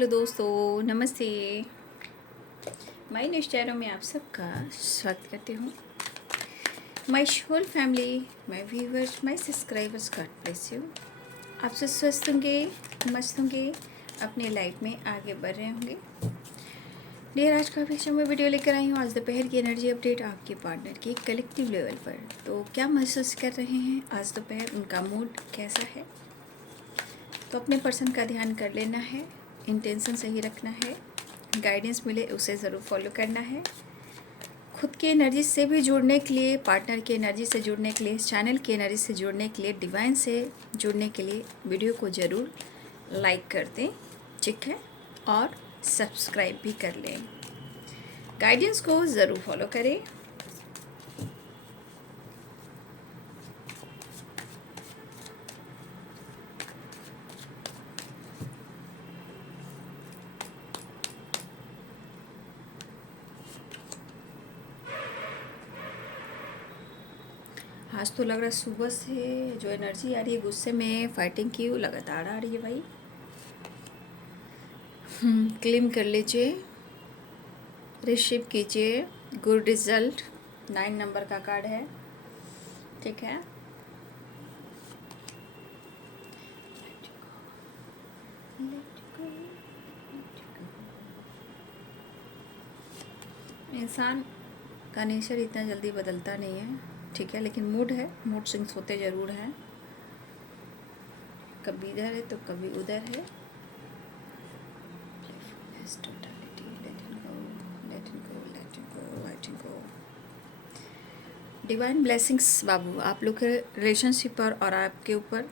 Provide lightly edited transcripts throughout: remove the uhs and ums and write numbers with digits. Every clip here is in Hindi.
हेलो दोस्तों, नमस्ते। माय न्यूज़ चैनल में आप सबका स्वागत करती हूँ। My whole family, my viewers, my subscribers, God bless you. आप सब स्वस्थ होंगे, मस्त होंगे, अपने लाइफ में आगे बढ़ रहे होंगे। डियर, आज काफ़ी समय वीडियो लेकर आई हूँ। आज दोपहर की एनर्जी अपडेट आपके पार्टनर की कलेक्टिव लेवल पर। तो क्या महसूस कर रहे हैं आज दोपहर, उनका मूड कैसा है? तो अपने पर्सन का ध्यान कर लेना है, इंटेंशन सही रखना है, गाइडेंस मिले उसे ज़रूर फॉलो करना है। खुद की एनर्जी से भी जुड़ने के लिए, पार्टनर की एनर्जी से जुड़ने के लिए, चैनल की एनर्जी से जुड़ने के लिए, डिवाइन से जुड़ने के लिए वीडियो को ज़रूर लाइक कर दें, ठीक है, और सब्सक्राइब भी कर लें। गाइडेंस को ज़रूर फॉलो करें। आज तो लग रहा है सुबह से जो एनर्जी आ रही है, गुस्से में फाइटिंग की, वो लगातार आ रही है भाई। क्लेम कर लीजिए, रिसीव कीजिए, गुड रिजल्ट। 9 नंबर का कार्ड है, ठीक है। इंसान का नेचर इतना जल्दी बदलता नहीं है, ठीक है, लेकिन मूड है, मूड स्विंग्स होते ज़रूर हैं। कभी इधर है तो कभी उधर है। डिवाइन ब्लेसिंग्स बाबू, आप लोग के रिलेशनशिप पर और आपके ऊपर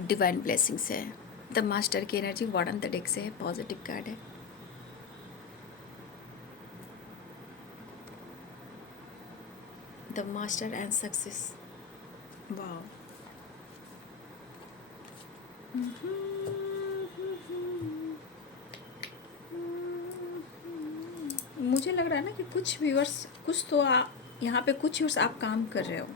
डिवाइन ब्लेसिंग्स है। द मास्टर की एनर्जी वार्डन द डेक से है, पॉजिटिव कार्ड है। The master and success, wow. मुझे लग रहा है ना कि कुछ व्यूअर्स, कुछ तो यहाँ पे कुछ व्यूअर्स आप काम कर रहे हो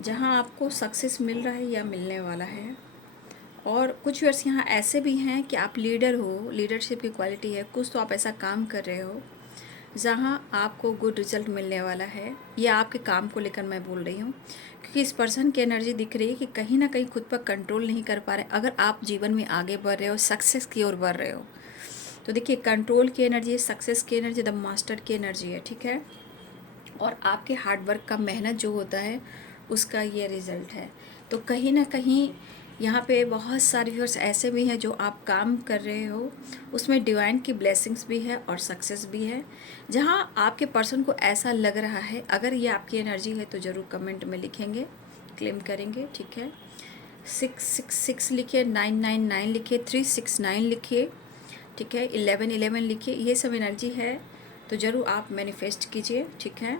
जहाँ आपको सक्सेस मिल रहा है या मिलने वाला है, और कुछ व्यूअर्स यहाँ ऐसे भी हैं कि आप लीडर हो, लीडरशिप की क्वालिटी है, कुछ तो आप ऐसा काम कर रहे हो जहाँ आपको गुड रिजल्ट मिलने वाला है। ये आपके काम को लेकर मैं बोल रही हूँ, क्योंकि इस पर्सन की एनर्जी दिख रही है कि कहीं ना कहीं खुद पर कंट्रोल नहीं कर पा रहे। अगर आप जीवन में आगे बढ़ रहे हो, सक्सेस की ओर बढ़ रहे हो, तो देखिए कंट्रोल की एनर्जी है, सक्सेस की एनर्जी, द मास्टर की एनर्जी है, ठीक है। और आपके हार्डवर्क का मेहनत जो होता है उसका ये रिज़ल्ट है। तो कहीं ना कहीं यहाँ पे बहुत सारे व्यूअर्स ऐसे भी हैं जो आप काम कर रहे हो, उसमें डिवाइन की ब्लेसिंग्स भी है और सक्सेस भी है। जहाँ आपके पर्सन को ऐसा लग रहा है, अगर ये आपकी एनर्जी है तो ज़रूर कमेंट में लिखेंगे, क्लेम करेंगे, ठीक है। 666 लिखिए, 999 लिखिए, 369 लिखिए, ठीक है, 1111 लिखिए। ये सब एनर्जी है तो ज़रूर आप मैनिफेस्ट कीजिए, ठीक है।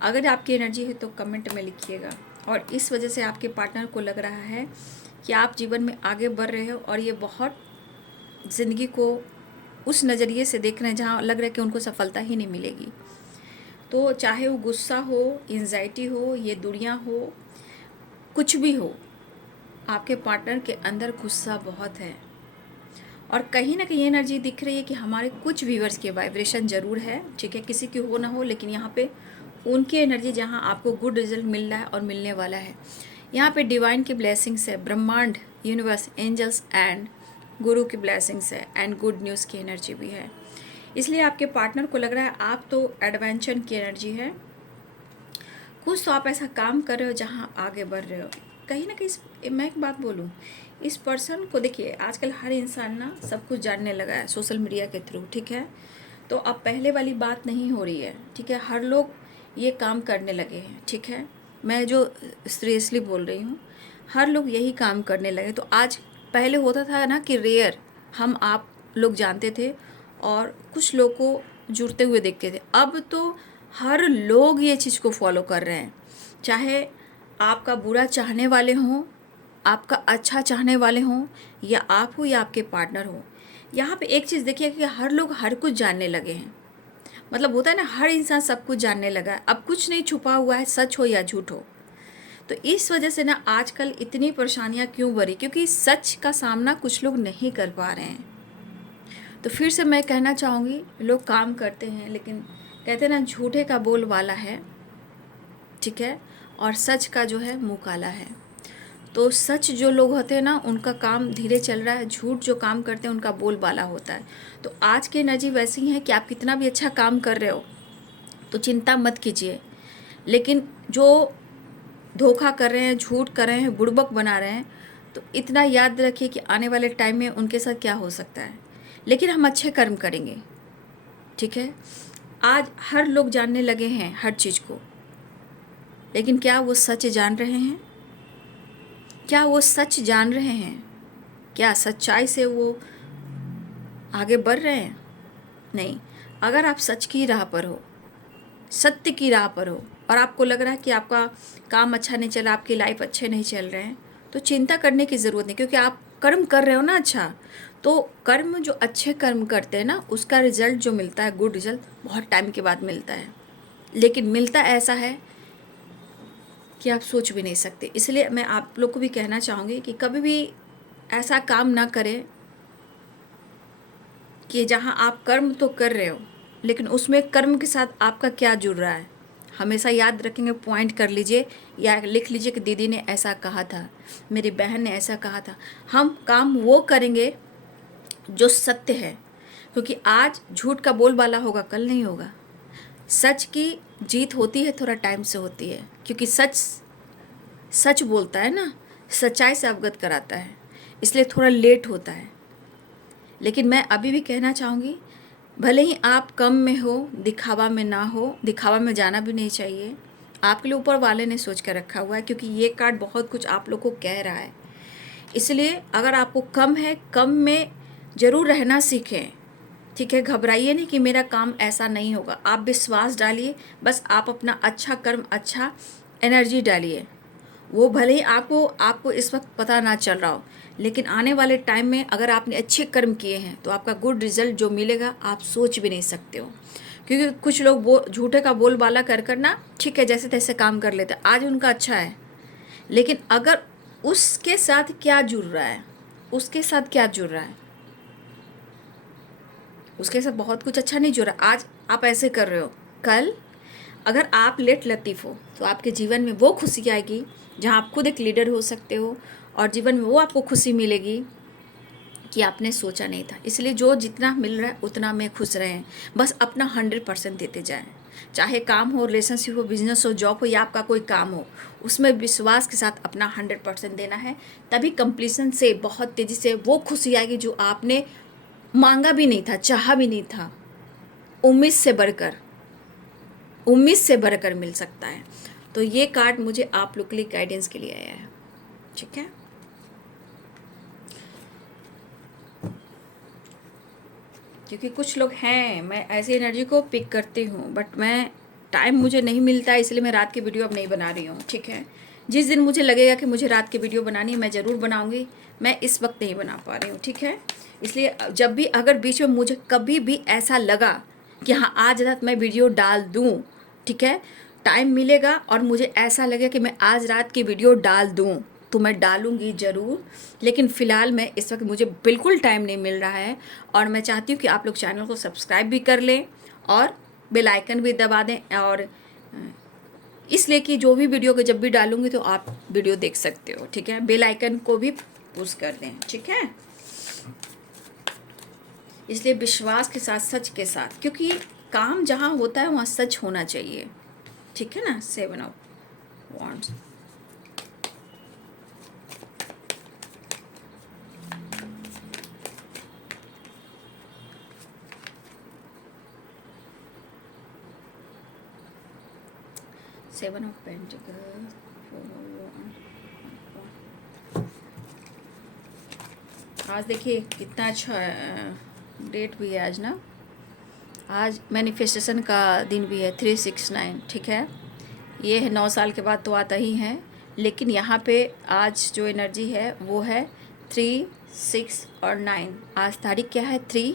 अगर आपकी एनर्जी है तो कमेंट में लिखिएगा। और इस वजह से आपके पार्टनर को लग रहा है कि आप जीवन में आगे बढ़ रहे हो, और ये बहुत ज़िंदगी को उस नज़रिए से देख रहे हैं जहाँ लग रहा है कि उनको सफलता ही नहीं मिलेगी। तो चाहे वो गुस्सा हो, एंजाइटी हो, ये दुनिया हो, कुछ भी हो, आपके पार्टनर के अंदर गुस्सा बहुत है। और कहीं ना कहीं एनर्जी दिख रही है कि हमारे कुछ व्यूअर्स के वाइब्रेशन ज़रूर है, ठीक है, किसी की हो ना हो, लेकिन यहाँ पे उनकी एनर्जी जहाँ आपको गुड रिजल्ट मिल रहा है और मिलने वाला है। यहाँ पे डिवाइन की ब्लेसिंग्स है, ब्रह्मांड, यूनिवर्स, एंजल्स एंड गुरु की ब्लेसिंग्स है, एंड गुड न्यूज़ की एनर्जी भी है। इसलिए आपके पार्टनर को लग रहा है आप तो एडवेंचर की एनर्जी है, कुछ तो आप ऐसा काम कर रहे हो जहाँ आगे बढ़ रहे हो। कहीं ना कहीं मैं एक बात बोलूँ, इस पर्सन को देखिए, आजकल हर इंसान ना सब कुछ जानने लगा है सोशल मीडिया के थ्रू, ठीक है। तो अब पहले वाली बात नहीं हो रही है, ठीक है, हर लोग ये काम करने लगे हैं, ठीक है। मैं जो सीरियसली बोल रही हूँ, हर लोग यही काम करने लगे। तो आज, पहले होता था ना कि रेयर हम आप लोग जानते थे और कुछ लोग को जुड़ते हुए देखते थे, अब तो हर लोग ये चीज़ को फॉलो कर रहे हैं। चाहे आपका बुरा चाहने वाले हों, आपका अच्छा चाहने वाले हों, या आप हो या आपके पार्टनर हो, यहाँ पे एक चीज़ देखिए कि हर लोग हर कुछ जानने लगे हैं। मतलब होता है ना, हर इंसान सब कुछ जानने लगा है, अब कुछ नहीं छुपा हुआ है, सच हो या झूठ हो। तो इस वजह से ना आजकल इतनी परेशानियां क्यों बढ़ी, क्योंकि सच का सामना कुछ लोग नहीं कर पा रहे हैं। तो फिर से मैं कहना चाहूँगी, लोग काम करते हैं लेकिन कहते हैं ना झूठे का बोल वाला है, ठीक है, और सच का जो है मुँह काला है। तो सच जो लोग होते हैं ना उनका काम धीरे चल रहा है, झूठ जो काम करते हैं उनका बोल बाला होता है। तो आज की एनर्जी वैसी है कि आप कितना भी अच्छा काम कर रहे हो तो चिंता मत कीजिए, लेकिन जो धोखा कर रहे हैं, झूठ कर रहे हैं, बुड़बक बना रहे हैं, तो इतना याद रखिए कि आने वाले टाइम में उनके साथ क्या हो सकता है। लेकिन हम अच्छे कर्म करेंगे, ठीक है। आज हर लोग जानने लगे हैं हर चीज़ को, लेकिन क्या वो सच जान रहे हैं? क्या वो सच जान रहे हैं? क्या सच्चाई से वो आगे बढ़ रहे हैं? नहीं। अगर आप सच की राह पर हो, सत्य की राह पर हो, और आपको लग रहा है कि आपका काम अच्छा नहीं चल रहा, आपकी लाइफ अच्छे नहीं चल रहे हैं, तो चिंता करने की ज़रूरत नहीं, क्योंकि आप कर्म कर रहे हो ना अच्छा। तो कर्म, जो अच्छे कर्म करते हैं ना, उसका रिजल्ट जो मिलता है, गुड रिजल्ट, बहुत टाइम के बाद मिलता है। लेकिन मिलता ऐसा है कि आप सोच भी नहीं सकते। इसलिए मैं आप लोग को भी कहना चाहूँगी कि कभी भी ऐसा काम ना करें कि जहाँ आप कर्म तो कर रहे हो लेकिन उसमें कर्म के साथ आपका क्या जुड़ रहा है। हमेशा याद रखेंगे, पॉइंट कर लीजिए या लिख लीजिए कि दीदी ने ऐसा कहा था, मेरी बहन ने ऐसा कहा था। हम काम वो करेंगे जो सत्य है, क्योंकि आज झूठ का बोलबाला होगा, कल नहीं होगा। सच की जीत होती है, थोड़ा टाइम से होती है, क्योंकि सच सच बोलता है ना, सच्चाई से अवगत कराता है, इसलिए थोड़ा लेट होता है। लेकिन मैं अभी भी कहना चाहूँगी, भले ही आप कम में हो, दिखावा में ना हो, दिखावा में जाना भी नहीं चाहिए। आपके लिए ऊपर वाले ने सोच कर रखा हुआ है, क्योंकि ये कार्ड बहुत कुछ आप लोग को कह रहा है। इसलिए अगर आपको कम है, कम में ज़रूर रहना सीखें, ठीक है। घबराइए नहीं कि मेरा काम ऐसा नहीं होगा, आप विश्वास डालिए, बस आप अपना अच्छा कर्म, अच्छा एनर्जी डालिए। वो भले ही आपको आपको इस वक्त पता ना चल रहा हो, लेकिन आने वाले टाइम में अगर आपने अच्छे कर्म किए हैं तो आपका गुड रिजल्ट जो मिलेगा आप सोच भी नहीं सकते हो। क्योंकि कुछ लोग झूठे का बोलबाला कर कर ना, ठीक है, जैसे तैसे काम कर लेते हैं, आज उनका अच्छा है, लेकिन अगर उसके साथ क्या जुड़ रहा है, उसके साथ क्या जुड़ रहा है, उसके साथ बहुत कुछ अच्छा नहीं जुड़ा। आज आप ऐसे कर रहे हो, कल अगर आप लेट लतीफ़ हो तो आपके जीवन में वो खुशी आएगी जहाँ आप खुद एक लीडर हो सकते हो, और जीवन में वो आपको खुशी मिलेगी कि आपने सोचा नहीं था। इसलिए जो जितना मिल रहा है उतना में खुश रहें, बस अपना 100% देते जाएं। चाहे काम हो, रिलेशनशिप हो, बिजनेस हो, जॉब हो, या आपका कोई काम हो, उसमें विश्वास के साथ अपना 100% देना है। तभी कंप्लीसन से बहुत तेज़ी से वो खुशी आएगी जो आपने मांगा भी नहीं था, चाहा भी नहीं था। उम्मीद से बढ़कर मिल सकता है। तो ये कार्ड मुझे आप लोग के लिए गाइडेंस के लिए आया है, ठीक है। क्योंकि कुछ लोग हैं, मैं ऐसी एनर्जी को पिक करती हूँ, बट मैं टाइम मुझे नहीं मिलता है, इसलिए मैं रात की वीडियो अब नहीं बना रही हूँ, ठीक है। जिस दिन मुझे लगेगा कि मुझे रात की वीडियो बनानी है मैं ज़रूर बनाऊँगी, मैं इस वक्त नहीं बना पा रही हूँ, ठीक है। इसलिए जब भी अगर बीच में मुझे कभी भी ऐसा लगा कि हाँ आज रात मैं वीडियो डाल दूँ, ठीक है, टाइम मिलेगा और मुझे ऐसा लगे कि मैं आज रात की वीडियो डाल दूँ तो मैं डालूँगी ज़रूर। लेकिन फ़िलहाल मैं इस वक्त मुझे बिल्कुल टाइम नहीं मिल रहा है, और मैं चाहती हूँ कि आप लोग चैनल को सब्सक्राइब भी कर लें और बेल आइकन भी दबा दें, और इसलिए कि जो भी वीडियो को जब भी डालूँगी तो आप वीडियो देख सकते हो, ठीक है। बेल आइकन को भी पुश कर दें, ठीक है। इसलिए विश्वास के साथ, सच के साथ, क्योंकि काम जहाँ होता है वहाँ सच होना चाहिए, ठीक है ना। 7 of wands, seven of pentacles, 4 आज देखिए कितना अच्छा डेट भी है आज ना, आज मैनिफेस्टेशन का दिन भी है, 369, ठीक है। ये है 9 साल के बाद तो आता ही है, लेकिन यहाँ पे आज जो एनर्जी है वो है 3, 6 और 9। आज तारीख क्या है, 3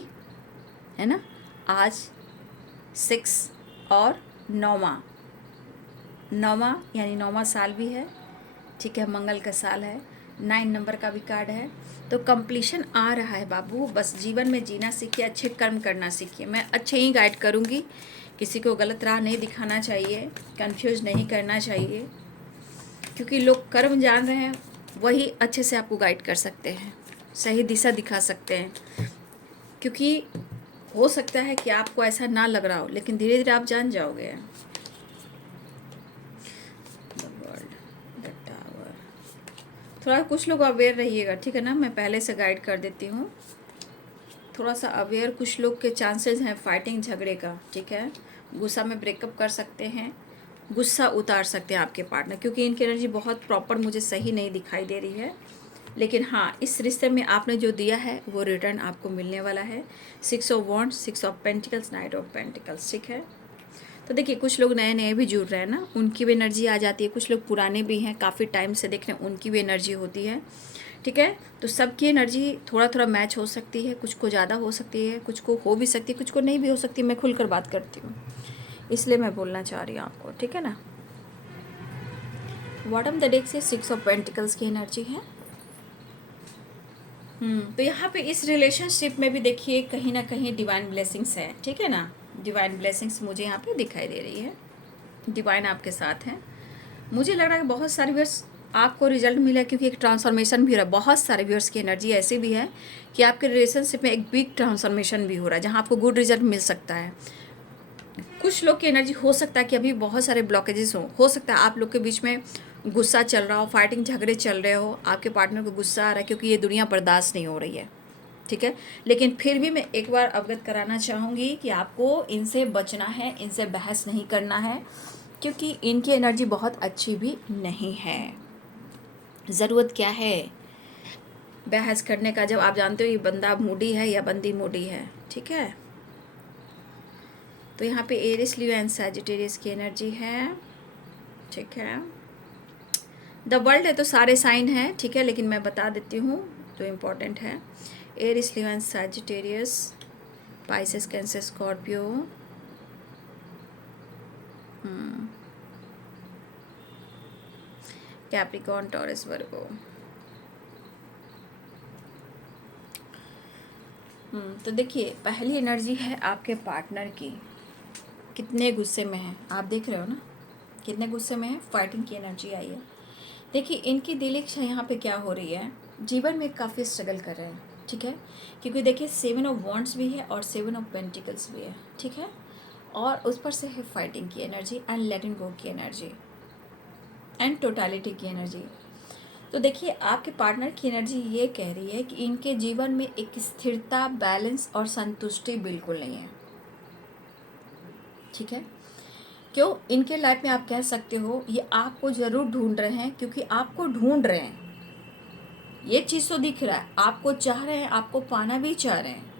है ना, आज 6 और 9वां यानी 9वां साल भी है, ठीक है, मंगल का साल है, 9 नंबर का भी कार्ड है। तो कंप्लीशन आ रहा है बाबू, बस जीवन में जीना सीखिए, अच्छे कर्म करना सीखिए। मैं अच्छे ही गाइड करूँगी, किसी को गलत राह नहीं दिखाना चाहिए, कंफ्यूज नहीं करना चाहिए, क्योंकि लोग कर्म जान रहे हैं वही अच्छे से आपको गाइड कर सकते हैं, सही दिशा दिखा सकते हैं। क्योंकि हो सकता है कि आपको ऐसा ना लग रहा हो, लेकिन धीरे धीरे आप जान जाओगे। The world, the tower. थोड़ा कुछ लोग अवेयर रहिएगा, ठीक है ना, मैं पहले से गाइड कर देती हूँ। थोड़ा सा अवेयर, कुछ लोग के चांसेस हैं फाइटिंग, झगड़े का, ठीक है। गुस्सा में ब्रेकअप कर सकते हैं, गुस्सा उतार सकते हैं आपके पार्टनर, क्योंकि इनकी एनर्जी बहुत प्रॉपर मुझे सही नहीं दिखाई दे रही है। लेकिन हाँ, इस रिश्ते में आपने जो दिया है वो रिटर्न आपको मिलने वाला है। 6 of wands, 6 of pentacles, night of pentacles, ठीक है। तो देखिए, कुछ लोग नए नए भी जुड़ रहे हैं ना, उनकी भी एनर्जी आ जाती है। कुछ लोग पुराने भी हैं, काफ़ी टाइम से देख रहे हैं, उनकी भी एनर्जी होती है, ठीक है। तो सबकी एनर्जी थोड़ा थोड़ा मैच हो सकती है, कुछ को ज़्यादा हो सकती है, कुछ को हो भी सकती है, कुछ को नहीं भी हो सकती। मैं खुलकर बात करती हूँ, इसलिए मैं बोलना चाह रही हूँ आपको, ठीक है ना। बॉटम द डेक से 6 ऑफ पेंटिकल्स की एनर्जी है। तो यहाँ पे इस रिलेशनशिप में भी देखिए कहीं ना कहीं डिवाइन ब्लेसिंग्स है, ठीक है ना। डिवाइन ब्लेसिंग्स मुझे यहाँ पे दिखाई दे रही है, डिवाइन आपके साथ है। मुझे लग रहा है कि बहुत सारे व्यूअर्स आपको रिजल्ट मिला है, क्योंकि एक ट्रांसफॉर्मेशन भी हो रहा है। बहुत सारे व्यूअर्स की एनर्जी ऐसी भी है कि आपके रिलेशनशिप में एक बिग ट्रांसफॉर्मेशन भी हो रहा है, जहाँ आपको गुड रिजल्ट मिल सकता है। कुछ लोग की एनर्जी हो सकता है कि अभी बहुत सारे ब्लॉकेजेस हो सकता है आप लोग के बीच में गुस्सा चल रहा हो, फाइटिंग झगड़े चल रहे हो, आपके पार्टनर को गुस्सा आ रहा है, क्योंकि ये दुनिया बर्दाश्त नहीं हो रही है, ठीक है। लेकिन फिर भी मैं एक बार अवगत कराना चाहूँगी कि आपको इनसे बचना है, इनसे बहस नहीं करना है, क्योंकि इनकी एनर्जी बहुत अच्छी भी नहीं है। ज़रूरत क्या है बहस करने का, जब आप जानते हो ये बंदा मूडी है या बंदी मूडी है, ठीक है। तो यहाँ पे एरिस, लियो एंड सैजिटेरियस की एनर्जी है, ठीक है। द वर्ल्ड है तो सारे साइन हैं, ठीक है, लेकिन मैं बता देती हूँ जो इम्पोर्टेंट है। Aries, Leo and Sagittarius, Pisces, Cancer, Scorpio, Capricorn, Taurus, Virgo. तो देखिए, पहली एनर्जी है आपके पार्टनर की, कितने गुस्से में है, आप देख रहे हो ना, कितने गुस्से में है, फाइटिंग की एनर्जी आई है। देखिए, इनकी दिल इच्छा यहाँ पे क्या हो रही है, जीवन में काफ़ी स्ट्रगल कर रहे हैं, ठीक है। क्योंकि देखिए 7 ऑफ वॉन्ड्स भी है और 7 ऑफ पेंटिकल्स भी है, ठीक है। और उस पर से है फाइटिंग की एनर्जी एंड लेटिंग गो की एनर्जी एंड टोटलिटी की एनर्जी। तो देखिए, आपके पार्टनर की एनर्जी ये कह रही है कि इनके जीवन में एक स्थिरता, बैलेंस और संतुष्टि बिल्कुल नहीं है, ठीक है। क्यों, इनके लाइफ में आप कह सकते हो ये आपको ज़रूर ढूंढ रहे हैं, क्योंकि आपको ढूंढ रहे हैं, ये चीज़ तो दिख रहा है, आपको चाह रहे हैं, आपको पाना भी चाह रहे हैं।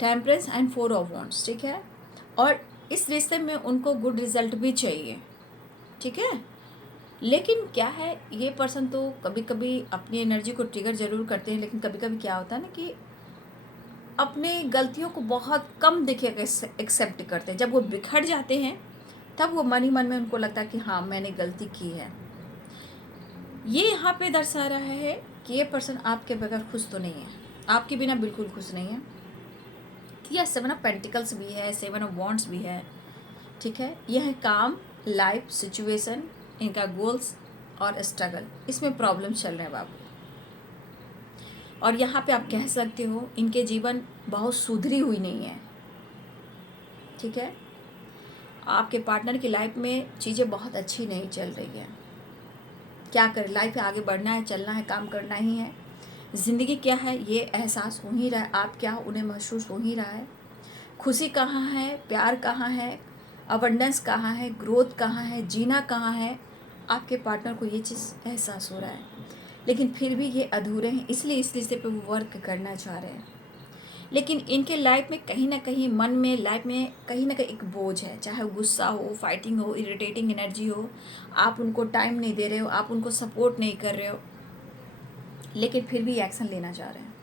टेम्परेंस एंड 4 ऑफ वॉन्ड्स, ठीक है। और इस रिश्ते में उनको गुड रिजल्ट भी चाहिए, ठीक है। लेकिन क्या है, ये पर्सन तो कभी कभी अपनी एनर्जी को ट्रिगर जरूर करते हैं, लेकिन कभी कभी क्या होता है ना कि अपने गलतियों को बहुत कम देखे एक्सेप्ट करते हैं। जब वो बिखर जाते हैं तब वो मन ही मन में उनको लगता है कि हाँ, मैंने गलती की है। ये यहाँ पे दर्शा रहा है कि ये पर्सन आपके बगैर खुश तो नहीं है, आपके बिना बिल्कुल खुश नहीं है। यह 7 ऑफ पेंटिकल्स भी है, 7 ऑफ वॉन्ड्स भी है, ठीक है। यह है काम, लाइफ सिचुएशन, इनका गोल्स और स्ट्रगल, इसमें प्रॉब्लम चल रहे हैं बाबू। और यहाँ पे आप कह सकते हो इनके जीवन बहुत सुधरी हुई नहीं है, ठीक है। आपके पार्टनर की लाइफ में चीज़ें बहुत अच्छी नहीं चल रही हैं। क्या करें, लाइफ में आगे बढ़ना है, चलना है, काम करना ही है। ज़िंदगी क्या है ये एहसास हो ही रहा है, आप क्या उन्हें महसूस हो ही रहा है। खुशी कहाँ है, प्यार कहाँ है, अबंडेंस कहाँ है, ग्रोथ कहाँ है, जीना कहाँ है, आपके पार्टनर को ये चीज़ एहसास हो रहा है। लेकिन फिर भी ये अधूरे हैं, इसलिए इस रिश्ते पे वो वर्क करना चाह रहे हैं। लेकिन इनके लाइफ में कहीं ना कहीं, मन में, लाइफ में कहीं ना कहीं एक बोझ है, चाहे वो गुस्सा हो, फाइटिंग हो, इरिटेटिंग एनर्जी हो, आप उनको टाइम नहीं दे रहे हो, आप उनको सपोर्ट नहीं कर रहे हो, लेकिन फिर भी एक्शन लेना चाह रहे हैं।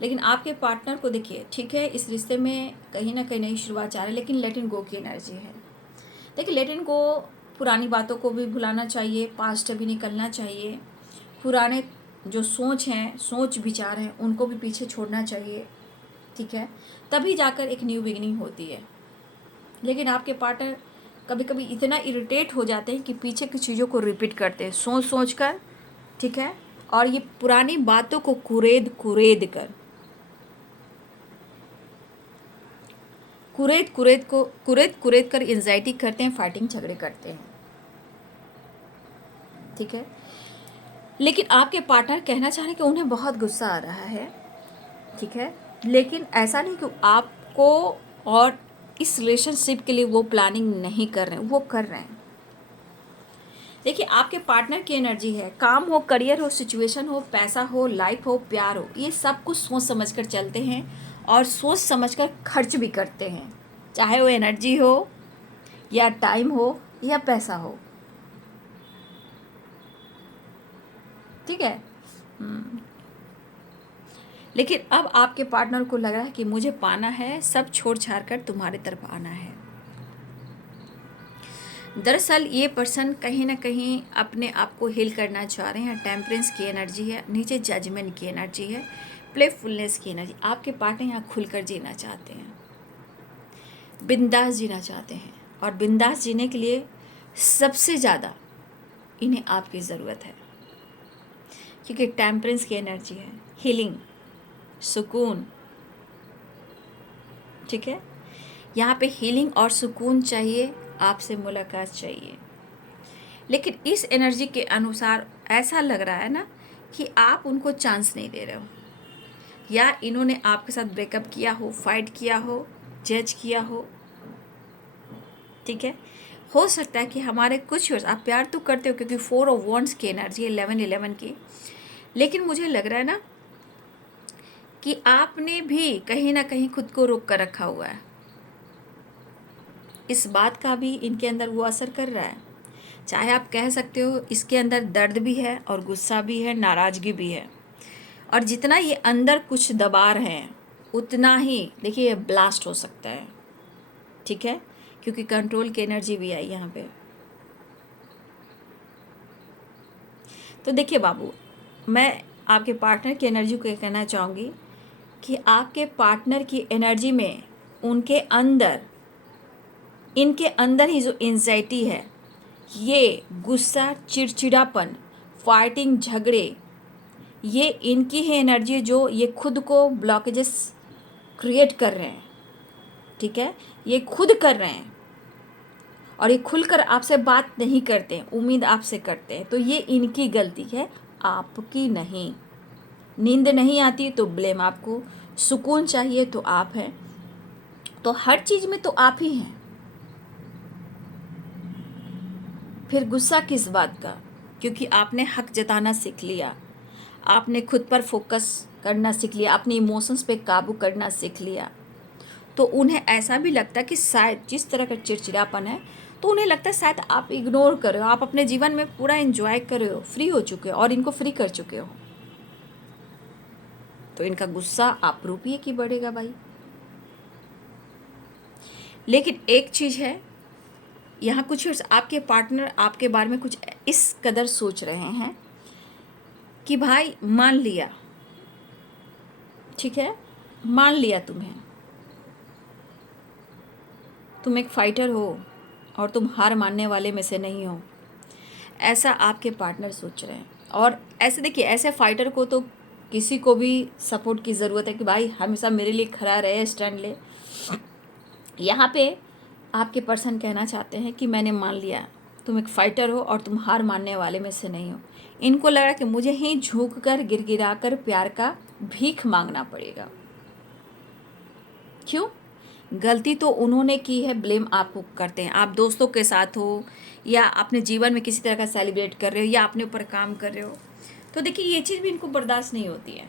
लेकिन आपके पार्टनर को देखिए, ठीक है, इस रिश्ते में कहीं ना कहीं नई शुरुआत चाह रहे हैं, लेकिन लेट इन गो की एनर्जी है। देखिए, लेट इन गो पुरानी बातों को भी भुलाना चाहिए, पास्ट भी निकलना चाहिए, पुराने जो सोच हैं, सोच विचार हैं, उनको भी पीछे छोड़ना चाहिए, ठीक है। तभी जाकर एक न्यू बिगिनिंग होती है। लेकिन आपके पार्टनर कभी कभी इतना इरिटेट हो जाते हैं कि पीछे की चीज़ों को रिपीट करते हैं सोच सोच कर, ठीक है। और ये पुरानी बातों को कुरेद कुरेद कर एंजाइटी करते हैं, फाइटिंग झगड़े करते हैं, ठीक है। लेकिन आपके पार्टनर कहना चाह रहे हैं कि उन्हें बहुत गुस्सा आ रहा है, ठीक है। लेकिन ऐसा नहीं कि आपको और इस रिलेशनशिप के लिए वो प्लानिंग नहीं कर रहे हैं, वो कर रहे हैं। देखिए, आपके पार्टनर की एनर्जी है, काम हो, करियर हो, सिचुएशन हो, पैसा हो, लाइफ हो, प्यार हो, ये सब कुछ सोच समझ कर चलते हैं और सोच समझ कर खर्च भी करते हैं, चाहे वो एनर्जी हो या टाइम हो या पैसा हो, ठीक है। लेकिन अब आपके पार्टनर को लग रहा है कि मुझे पाना है, सब छोड़ छाड़ कर तुम्हारी तरफ आना है। दरअसल ये पर्सन कहीं ना कहीं अपने आप को हील करना चाह रहे हैं। टेम्परेंस की एनर्जी है, नीचे जजमेंट की एनर्जी है, प्लेफुलनेस की एनर्जी। आपके पार्टनर यहाँ खुलकर जीना चाहते हैं, बिंदास जीना चाहते हैं, और बिंदास जीने के लिए सबसे ज़्यादा इन्हें आपकी ज़रूरत है, क्योंकि टेम्परेंस की एनर्जी है, हीलिंग, सुकून, ठीक है। यहाँ पे हीलिंग और सुकून चाहिए, आपसे मुलाकात चाहिए। लेकिन इस एनर्जी के अनुसार ऐसा लग रहा है ना कि आप उनको चांस नहीं दे रहे हो, या इन्होंने आपके साथ ब्रेकअप किया हो, फाइट किया हो, जज किया हो, ठीक है। हो सकता है कि हमारे कुछ आप प्यार तो करते हो, क्योंकि 4 ऑफ वॉन्ड्स की एनर्जी है, 11 की। लेकिन मुझे लग रहा है ना कि आपने भी कहीं ना कहीं खुद को रोक कर रखा हुआ है। इस बात का भी इनके अंदर वो असर कर रहा है। चाहे आप कह सकते हो इसके अंदर दर्द भी है और गुस्सा भी है, नाराज़गी भी है, और जितना ये अंदर कुछ दबा रहे हैं उतना ही देखिए ये ब्लास्ट हो सकता है, ठीक है, क्योंकि कंट्रोल की एनर्जी भी आई यहाँ पे। तो देखिए बाबू, मैं आपके पार्टनर की एनर्जी को कहना चाहूँगी कि आपके पार्टनर की एनर्जी में इनके अंदर ही जो एंजाइटी है, ये गुस्सा, चिड़चिड़ापन, फाइटिंग, झगड़े, ये इनकी ही एनर्जी है, जो ये खुद को ब्लॉकेजेस क्रिएट कर रहे हैं, ठीक है। ये खुद कर रहे हैं और ये खुलकर आपसे बात नहीं करते हैं, उम्मीद आपसे करते हैं, तो ये इनकी गलती है, आपकी नहीं। नींद नहीं आती तो ब्लेम आपको, सुकून चाहिए तो आप हैं, तो हर चीज़ में तो आप ही हैं। फिर गुस्सा किस बात का? क्योंकि आपने हक जताना सीख लिया, आपने खुद पर फोकस करना सीख लिया, अपने इमोशंस पे काबू करना सीख लिया। तो उन्हें ऐसा भी लगता है कि शायद जिस तरह का चिड़चिड़ापन है, तो उन्हें लगता है शायद आप इग्नोर कर रहे हो, आप अपने जीवन में पूरा एंजॉय कर रहे हो, फ्री हो चुके हो और इनको फ्री कर चुके हो। तो इनका गुस्सा आप रूपी की बढ़ेगा भाई। लेकिन एक चीज़ है, यहाँ कुछ आपके पार्टनर आपके बारे में कुछ इस कदर सोच रहे हैं कि भाई मान लिया, ठीक है, मान लिया तुम्हें, तुम एक फाइटर हो और तुम हार मानने वाले में से नहीं हो, ऐसा आपके पार्टनर सोच रहे हैं। और ऐसे देखिए, ऐसे फाइटर को तो किसी को भी सपोर्ट की ज़रूरत है कि भाई हमेशा मेरे लिए खड़ा रहे, स्टैंड ले। यहाँ पे आपके पर्सन कहना चाहते हैं कि मैंने मान लिया तुम एक फाइटर हो और तुम हार मानने वाले में से नहीं हो। इनको लग रहा है कि मुझे ही झुक कर गिड़गिड़ा कर प्यार का भीख मांगना पड़ेगा। क्यों? गलती तो उन्होंने की है, ब्लेम आपको करते हैं। आप दोस्तों के साथ हो या अपने जीवन में किसी तरह का सेलिब्रेट कर रहे हो या अपने ऊपर काम कर रहे हो, तो देखिए ये चीज़ भी इनको बर्दाश्त नहीं होती है।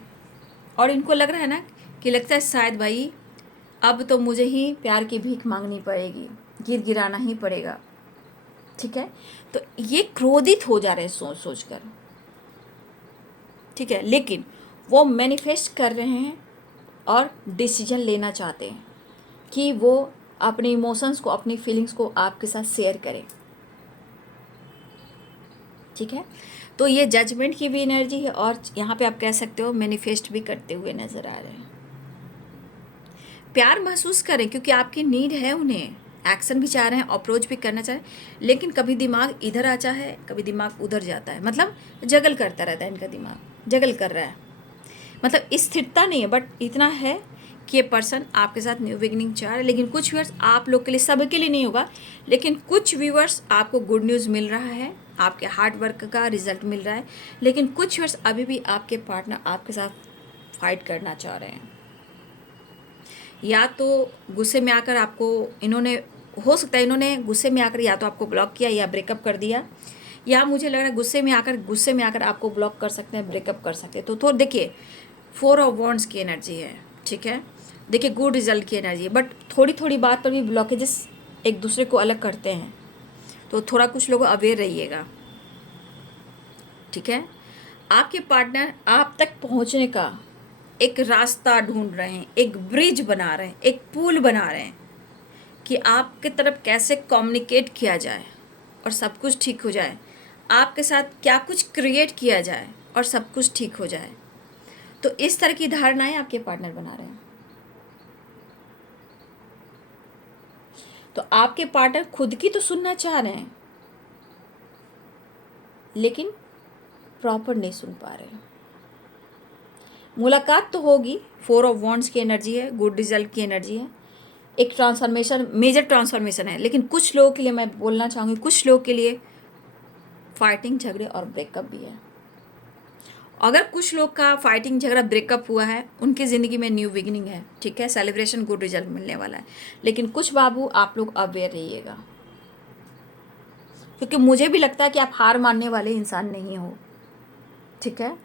और इनको लग रहा है ना कि लगता है शायद भाई अब तो मुझे ही प्यार की भीख मांगनी पड़ेगी, गिड़गिड़ाना ही पड़ेगा, ठीक है। तो ये क्रोधित हो जा रहे हैं सोच सोच कर, ठीक है। लेकिन वो मैनिफेस्ट कर रहे हैं और डिसीजन लेना चाहते हैं कि वो अपने इमोशंस को, अपनी फीलिंग्स को आपके साथ शेयर करें, ठीक है। तो ये जजमेंट की भी एनर्जी है और यहाँ पे आप कह सकते हो मैनिफेस्ट भी करते हुए नज़र आ रहे हैं। प्यार महसूस करें क्योंकि आपकी नीड है उन्हें, एक्शन भी चाह रहे हैं, अप्रोच भी करना चाह रहे हैं, लेकिन कभी दिमाग इधर आता है, कभी दिमाग उधर जाता है, मतलब जगल करता रहता है, इनका दिमाग जगल कर रहा है, मतलब स्थिरता नहीं है। बट इतना है कि ये पर्सन आपके साथ न्यू बिगिनिंग चाह रहा है, लेकिन कुछ व्यूअर्स आप लोग के लिए, सबके लिए नहीं होगा, लेकिन कुछ व्यूअर्स आपको गुड न्यूज़ मिल रहा है, आपके हार्ड वर्क का रिजल्ट मिल रहा है, लेकिन कुछ व्यूअर्स अभी भी आपके पार्टनर आपके साथ फाइट करना चाह रहे हैं। या तो गुस्से में आकर आपको इन्होंने, हो सकता है इन्होंने गुस्से में आकर या तो आपको ब्लॉक किया या ब्रेकअप कर दिया, या मुझे लग रहा है गुस्से में आकर आपको ब्लॉक कर सकते हैं, ब्रेकअप कर सकते हैं। तो देखिए 4 ऑफ वॉन्ड्स की एनर्जी है, ठीक है। देखिए गुड रिजल्ट की एनर्जी है, बट थोड़ी थोड़ी बात पर भी ब्लॉकेजेस एक दूसरे को अलग करते हैं, तो थोड़ा कुछ लोग अवेयर रहिएगा, ठीक है। आपके पार्टनर आप तक पहुंचने का एक रास्ता ढूंढ रहे हैं, एक ब्रिज बना रहे हैं, एक पुल बना रहे हैं कि आपके तरफ कैसे कम्युनिकेट किया जाए और सब कुछ ठीक हो जाए, आपके साथ क्या कुछ क्रिएट किया जाए और सब कुछ ठीक हो जाए। तो इस तरह की धारणाएं आपके पार्टनर बना रहे हैं। तो आपके पार्टनर खुद की तो सुनना चाह रहे हैं, लेकिन प्रॉपर नहीं सुन पा रहे हैं। मुलाकात तो होगी, 4 ऑफ वॉन्ड्स की एनर्जी है, गुड रिजल्ट की एनर्जी है, एक ट्रांसफॉर्मेशन, मेजर ट्रांसफॉर्मेशन है, लेकिन कुछ लोगों के लिए मैं बोलना चाहूँगी, कुछ लोगों के लिए फाइटिंग, झगड़े और ब्रेकअप भी है। अगर कुछ लोग का फाइटिंग, झगड़ा, ब्रेकअप हुआ है, उनकी ज़िंदगी में न्यू बिगिनिंग है, ठीक है, सेलिब्रेशन, गुड रिजल्ट मिलने वाला है। लेकिन कुछ बाबू आप लोग अवेयर रहिएगा, क्योंकि मुझे भी लगता है कि आप हार मानने वाले इंसान नहीं हो, ठीक है।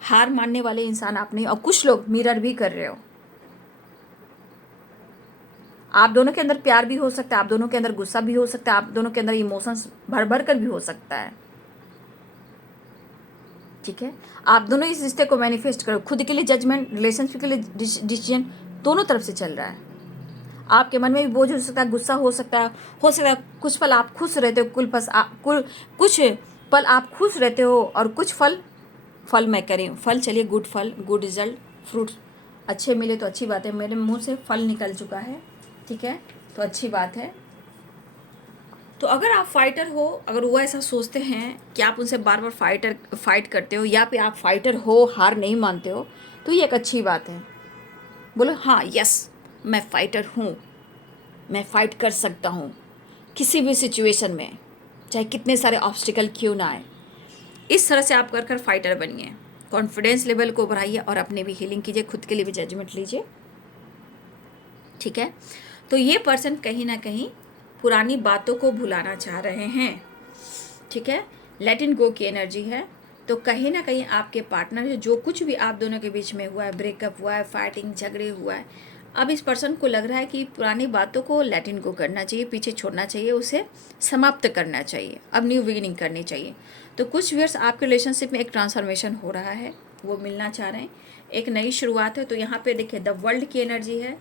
हार मानने वाले इंसान आप नहीं, और कुछ लोग मिरर भी कर रहे हो। आप दोनों के अंदर प्यार भी हो सकता है, आप दोनों के अंदर गुस्सा भी हो सकता है, आप दोनों के अंदर इमोशंस भर भर कर भी हो सकता है, ठीक है। आप दोनों इस रिश्ते को मैनिफेस्ट करो, खुद के लिए जजमेंट, रिलेशनशिप के लिए डिसीजन, दोनों तरफ से चल रहा है। आपके मन में भी बोझ हो सकता है, गुस्सा हो सकता है कुछ पल आप खुश रहते हो, कुछ पल आप खुश रहते हो, और कुछ फल मैं करें फल, चलिए गुड फल, गुड रिजल्ट, फ्रूट्स अच्छे मिले तो अच्छी बात है। मेरे मुंह से फल निकल चुका है, ठीक है, तो अच्छी बात है। तो अगर आप फाइटर हो, अगर वो ऐसा सोचते हैं कि आप उनसे बार बार फाइट करते हो, या फिर आप फाइटर हो, हार नहीं मानते हो, तो ये एक अच्छी बात है। बोलो हाँ, यस, मैं फाइटर हूँ, मैं फाइट कर सकता हूँ किसी भी सिचुएशन में, चाहे कितने सारे ऑब्स्टिकल क्यों ना आए। इस तरह से आप कर फाइटर बनिए, कॉन्फिडेंस लेवल को बढ़ाइए और अपने भी हीलिंग कीजिए, खुद के लिए भी जजमेंट लीजिए, ठीक है। तो ये पर्सन कहीं ना कहीं पुरानी बातों को भुलाना चाह रहे हैं, ठीक है, लेट इन गो की एनर्जी है। तो कहीं ना कहीं आपके पार्टनर है, जो कुछ भी आप दोनों के बीच में हुआ है, ब्रेकअप हुआ है, फाइटिंग, झगड़े हुआ है, अब इस पर्सन को लग रहा है कि पुरानी बातों को लेट इन गो करना चाहिए, पीछे छोड़ना चाहिए, उसे समाप्त करना चाहिए, अब न्यू बिगिनिंग करनी चाहिए। तो कुछ व्यूअर्स आपके रिलेशनशिप में एक ट्रांसफॉर्मेशन हो रहा है, वो मिलना चाह रहे हैं, एक नई शुरुआत है। तो यहाँ पे देखिए द वर्ल्ड की एनर्जी है,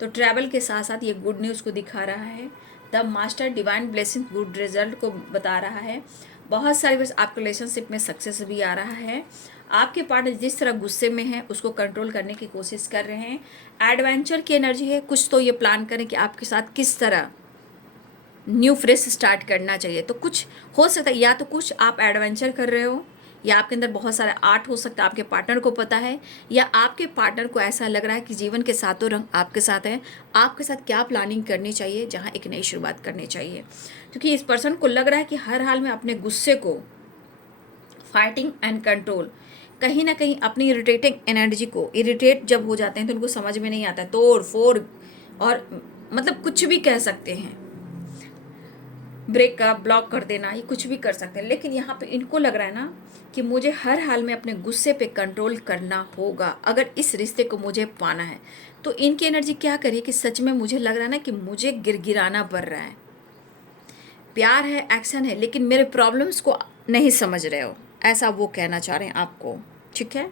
तो ट्रैवल के साथ साथ ये गुड न्यूज़ को दिखा रहा है। The master divine blessing, good result को बता रहा है। बहुत सारे बस आपके रिलेशनशिप में सक्सेस भी आ रहा है। आपके पार्टनर जिस तरह गुस्से में है उसको कंट्रोल करने की कोशिश कर रहे हैं। एडवेंचर की एनर्जी है, कुछ तो ये प्लान करें कि आपके साथ किस तरह न्यू फ्रेश स्टार्ट करना चाहिए। तो कुछ हो सकता है, या तो कुछ आप एडवेंचर कर रहे हो, या आपके अंदर बहुत सारा आर्ट हो सकता है, आपके पार्टनर को पता है, या आपके पार्टनर को ऐसा लग रहा है कि जीवन के सातों रंग आपके साथ हैं, आपके साथ क्या प्लानिंग करनी चाहिए, जहाँ एक नई शुरुआत करनी चाहिए। क्योंकि इस पर्सन को लग रहा है कि हर हाल में अपने गुस्से को, फाइटिंग एंड कंट्रोल, कहीं ना कहीं अपनी इरिटेटिंग एनर्जी को, इरिटेट जब हो जाते हैं तो उनको समझ में नहीं आता, तोड़ फोड़ और मतलब कुछ भी कह सकते हैं, ब्रेकअप, ब्लॉक कर देना, ये कुछ भी कर सकते हैं। लेकिन यहाँ पे इनको लग रहा है ना कि मुझे हर हाल में अपने गुस्से पे कंट्रोल करना होगा अगर इस रिश्ते को मुझे पाना है। तो इनकी एनर्जी क्या करिए कि सच में मुझे लग रहा है ना कि मुझे गिरगिराना पड़ रहा है। प्यार है, एक्शन है, लेकिन मेरे प्रॉब्लम्स को नहीं समझ रहे हो, ऐसा वो कहना चाह रहे हैं आपको, ठीक है।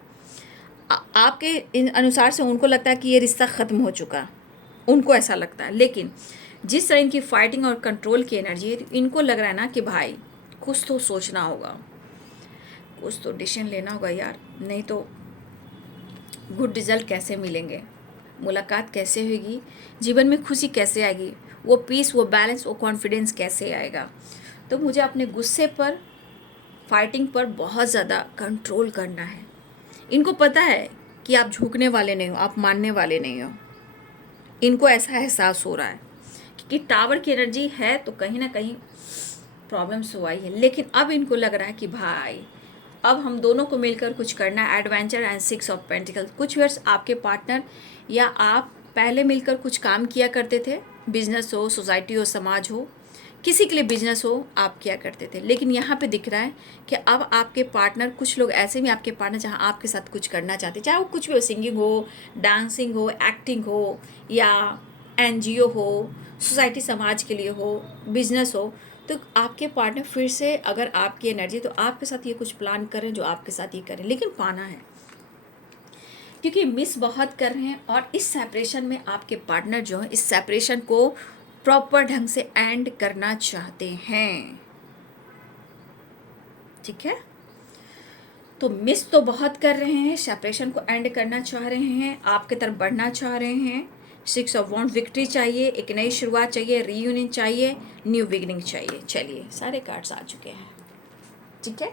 आपके इन अनुसार से उनको लगता है कि ये रिश्ता ख़त्म हो चुका, उनको ऐसा लगता है। लेकिन जिस तरह इनकी फाइटिंग और कंट्रोल की एनर्जी है, इनको लग रहा है ना कि भाई कुछ तो सोचना होगा, कुछ तो डिसीजन लेना होगा यार, नहीं तो गुड रिजल्ट कैसे मिलेंगे, मुलाकात कैसे होगी, जीवन में खुशी कैसे आएगी, वो पीस, वो बैलेंस, वो कॉन्फिडेंस कैसे आएगा। तो मुझे अपने गुस्से पर, फाइटिंग पर बहुत ज़्यादा कंट्रोल करना है। इनको पता है कि आप झुकने वाले नहीं हो, आप मानने वाले नहीं हो। इनको ऐसा एहसास हो रहा है कि टावर की एनर्जी है तो कहीं ना कहीं प्रॉब्लम्स हुआ ही है, लेकिन अब इनको लग रहा है कि भाई अब हम दोनों को मिलकर कुछ करना है। Adventure and 6 of pentacles. कुछ वर्ष आपके पार्टनर या आप पहले मिलकर कुछ काम किया करते थे, बिजनेस हो, सोसाइटी हो, समाज हो, किसी के लिए बिजनेस हो, आप किया करते थे। लेकिन यहाँ पे दिख रहा है कि अब आपके पार्टनर, कुछ लोग ऐसे भी आपके पार्टनर जहाँ आपके साथ कुछ करना चाहते, चाहे वो कुछ भी हो, सिंगिंग हो, डांसिंग हो, एक्टिंग हो, या एनजीओ हो, सोसाइटी समाज के लिए हो, बिजनेस हो, तो आपके पार्टनर फिर से अगर आपकी एनर्जी, तो आपके साथ ये कुछ प्लान करें जो आपके साथ ये करें, लेकिन पाना है क्योंकि मिस बहुत कर रहे हैं। और इस सेपरेशन में आपके पार्टनर जो है इस सेपरेशन को प्रॉपर ढंग से एंड करना चाहते हैं, ठीक है। तो मिस तो बहुत कर रहे हैं, सेपरेशन को एंड करना चाह रहे हैं, आपके तरफ बढ़ना चाह रहे हैं। 6 ऑफ वॉन्ड, विक्ट्री चाहिए, एक नई शुरुआत चाहिए, रीयूनियन चाहिए, न्यू बिगिनिंग चाहिए। चलिए सारे कार्ड्स आ चुके हैं, ठीक है।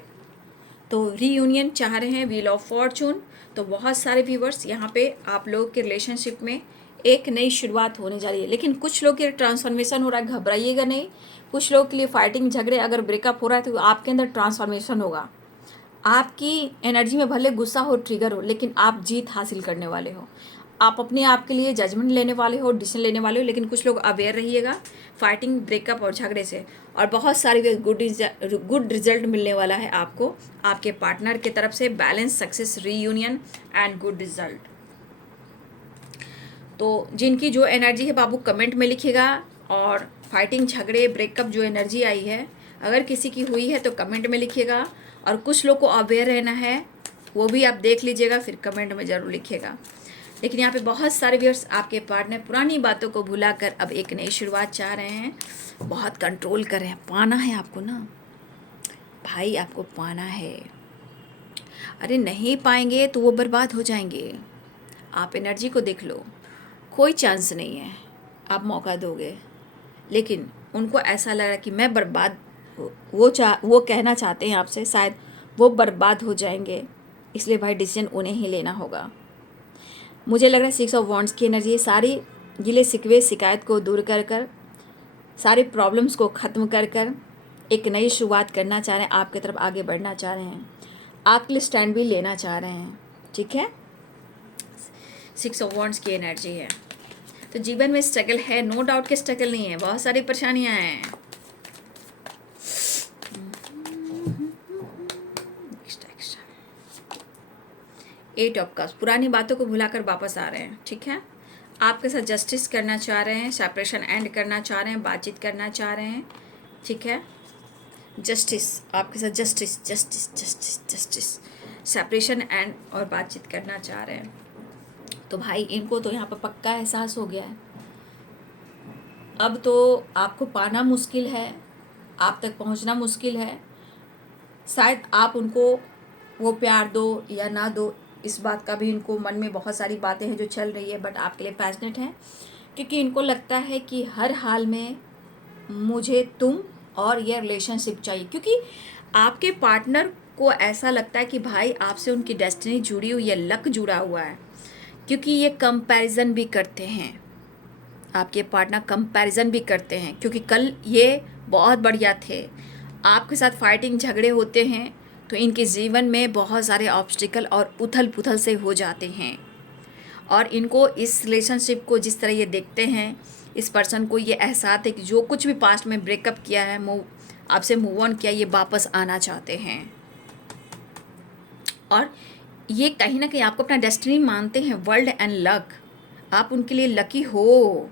तो रीयूनियन चाह रहे हैं, व्हील ऑफ फॉर्चून। तो बहुत सारे व्यूवर्स यहाँ पे आप लोगों के रिलेशनशिप में एक नई शुरुआत होने जा रही है, लेकिन कुछ लोग के ट्रांसफॉर्मेशन हो रहा है, घबराइएगा नहीं। कुछ लोग के लिए फाइटिंग, झगड़े, अगर ब्रेकअप हो रहा है तो आपके अंदर ट्रांसफॉर्मेशन होगा। आपकी एनर्जी में भले गुस्सा हो, ट्रिगर हो, लेकिन आप जीत हासिल करने वाले हो। आप अपने आप के लिए जजमेंट लेने वाले हो, डिसीजन लेने वाले हो। लेकिन कुछ लोग अवेयर रहिएगा फाइटिंग, ब्रेकअप और झगड़े से, और बहुत सारे गुड रिजल्ट मिलने वाला है आपको आपके पार्टनर की तरफ से। Balance, success, reunion and good result. तो जिनकी जो एनर्जी है बाबू कमेंट में लिखिएगा, और फाइटिंग, झगड़े, ब्रेकअप जो एनर्जी आई है अगर किसी की हुई है तो कमेंट में लिखिएगा। और कुछ लोग को अवेयर रहना है, वो भी आप देख लीजिएगा, फिर कमेंट में ज़रूर लिखिएगा। लेकिन यहाँ पे बहुत सारे व्यूअर्स आपके पार्टनर पुरानी बातों को भुलाकर अब एक नई शुरुआत चाह रहे हैं, बहुत कंट्रोल कर रहे हैं। पाना है आपको ना भाई, आपको पाना है। अरे नहीं पाएंगे तो वो बर्बाद हो जाएंगे। आप एनर्जी को देख लो, कोई चांस नहीं है, आप मौका दोगे, लेकिन उनको ऐसा लग रहा है कि मैं बर्बाद, वो कहना चाहते हैं आपसे शायद वो बर्बाद हो जाएंगे, इसलिए भाई डिसीजन उन्हें ही लेना होगा। मुझे लग रहा है 6 ऑफ वॉन्ड्स की एनर्जी, सारी गिले शिकवे, शिकायत को दूर कर कर, सारे प्रॉब्लम्स को ख़त्म कर कर एक नई शुरुआत करना चाह रहे हैं, आपकी तरफ आगे बढ़ना चाह रहे हैं, आपके लिए स्टैंड भी लेना चाह रहे हैं, ठीक है। 6 ऑफ वॉन्ड्स की एनर्जी है। तो जीवन में स्ट्रगल है, नो डाउट के स्ट्रगल नहीं है, बहुत सारी परेशानियां हैं। एट ऑफ कप्स, पुरानी बातों को भुलाकर वापस आ रहे हैं, ठीक है। आपके साथ जस्टिस करना चाह रहे हैं, सेपरेशन एंड करना चाह रहे हैं, बातचीत करना चाह रहे हैं, ठीक है। जस्टिस, आपके साथ justice justice justice justice, separation and और बातचीत करना चाह रहे हैं। तो भाई इनको तो यहाँ पर पक्का एहसास हो गया है, अब तो आपको पाना मुश्किल है, आप तक पहुँचना मुश्किल है। शायद आप उनको वो प्यार दो या ना दो, इस बात का भी इनको मन में बहुत सारी बातें हैं जो चल रही है, बट आपके लिए पैशनेट है, क्योंकि इनको लगता है कि हर हाल में मुझे तुम और ये रिलेशनशिप चाहिए। क्योंकि आपके पार्टनर को ऐसा लगता है कि भाई आपसे उनकी डेस्टिनी जुड़ी हुई है, लक जुड़ा हुआ है, क्योंकि ये कंपैरिजन भी करते हैं, आपके पार्टनर कंपैरिजन भी करते हैं, क्योंकि कल ये बहुत बढ़िया थे, आपके साथ फाइटिंग, झगड़े होते हैं तो इनके जीवन में बहुत सारे ऑब्स्टिकल और उथल पुथल से हो जाते हैं। और इनको इस रिलेशनशिप को जिस तरह ये देखते हैं, इस पर्सन को ये एहसास है कि जो कुछ भी पास्ट में ब्रेकअप किया है, आपसे मूव ऑन किया, ये वापस आना चाहते हैं। और ये कहीं ना कहीं आपको अपना डेस्टिनी मानते हैं, वर्ल्ड एंड लक, आप उनके लिए लकी हो,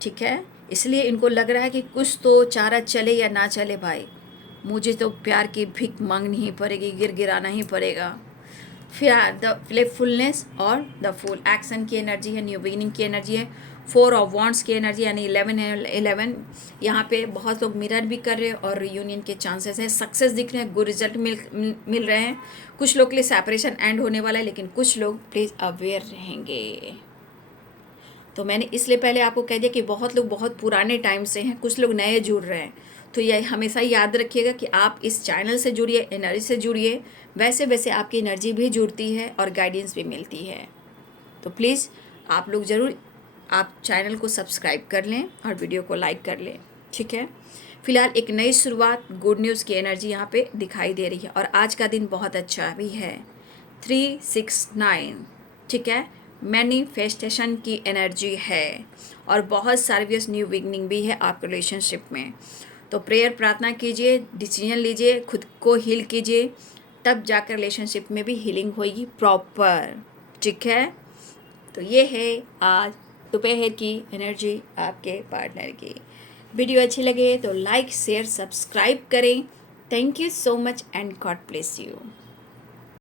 ठीक है। इसलिए इनको लग रहा है कि कुछ तो चारा चले या ना चले भाई, मुझे तो प्यार की भीख मांगनी ही पड़ेगी, गिराना ही पड़ेगा। फिर द प्लेफुलनेस और द फुल एक्शन की एनर्जी है, न्यू बिगिनिंग की एनर्जी है, 4 ऑफ वॉन्ड्स की एनर्जी यानी 11 यहाँ पे बहुत लोग मिरर भी कर रहे हैं और रियूनियन के चांसेस हैं, सक्सेस दिख रहे हैं, गुड रिजल्ट मिल रहे हैं। कुछ लोग के लिए सेपरेशन एंड होने वाला है, लेकिन कुछ लोग प्लीज़ अवेयर रहेंगे। तो मैंने इसलिए पहले आपको कह दिया कि बहुत लोग बहुत पुराने टाइम से हैं, कुछ लोग नए जुड़ रहे हैं। तो ये हमेशा याद रखिएगा कि आप इस चैनल से जुड़िए, एनर्जी से जुड़िए, वैसे वैसे आपकी एनर्जी भी जुड़ती है और गाइडेंस भी मिलती है। तो प्लीज़ आप लोग ज़रूर आप चैनल को सब्सक्राइब कर लें और वीडियो को लाइक कर लें, ठीक है। फिलहाल एक नई शुरुआत, गुड न्यूज़ की एनर्जी यहाँ पे दिखाई दे रही है और आज का दिन बहुत अच्छा भी है, 369, ठीक है। मैनिफेस्टेशन की एनर्जी है और बहुत सार्वियस न्यू बिगनिंग भी है आपके रिलेशनशिप में। तो प्रेयर प्रार्थना कीजिए, डिसीजन लीजिए, खुद को हील कीजिए, तब जाकर रिलेशनशिप में भी हीलिंग होगी प्रॉपर, ठीक है। तो ये है आज दोपहर की एनर्जी आपके पार्टनर की। वीडियो अच्छी लगे तो लाइक शेयर सब्सक्राइब करें। Thank you so much and God bless you.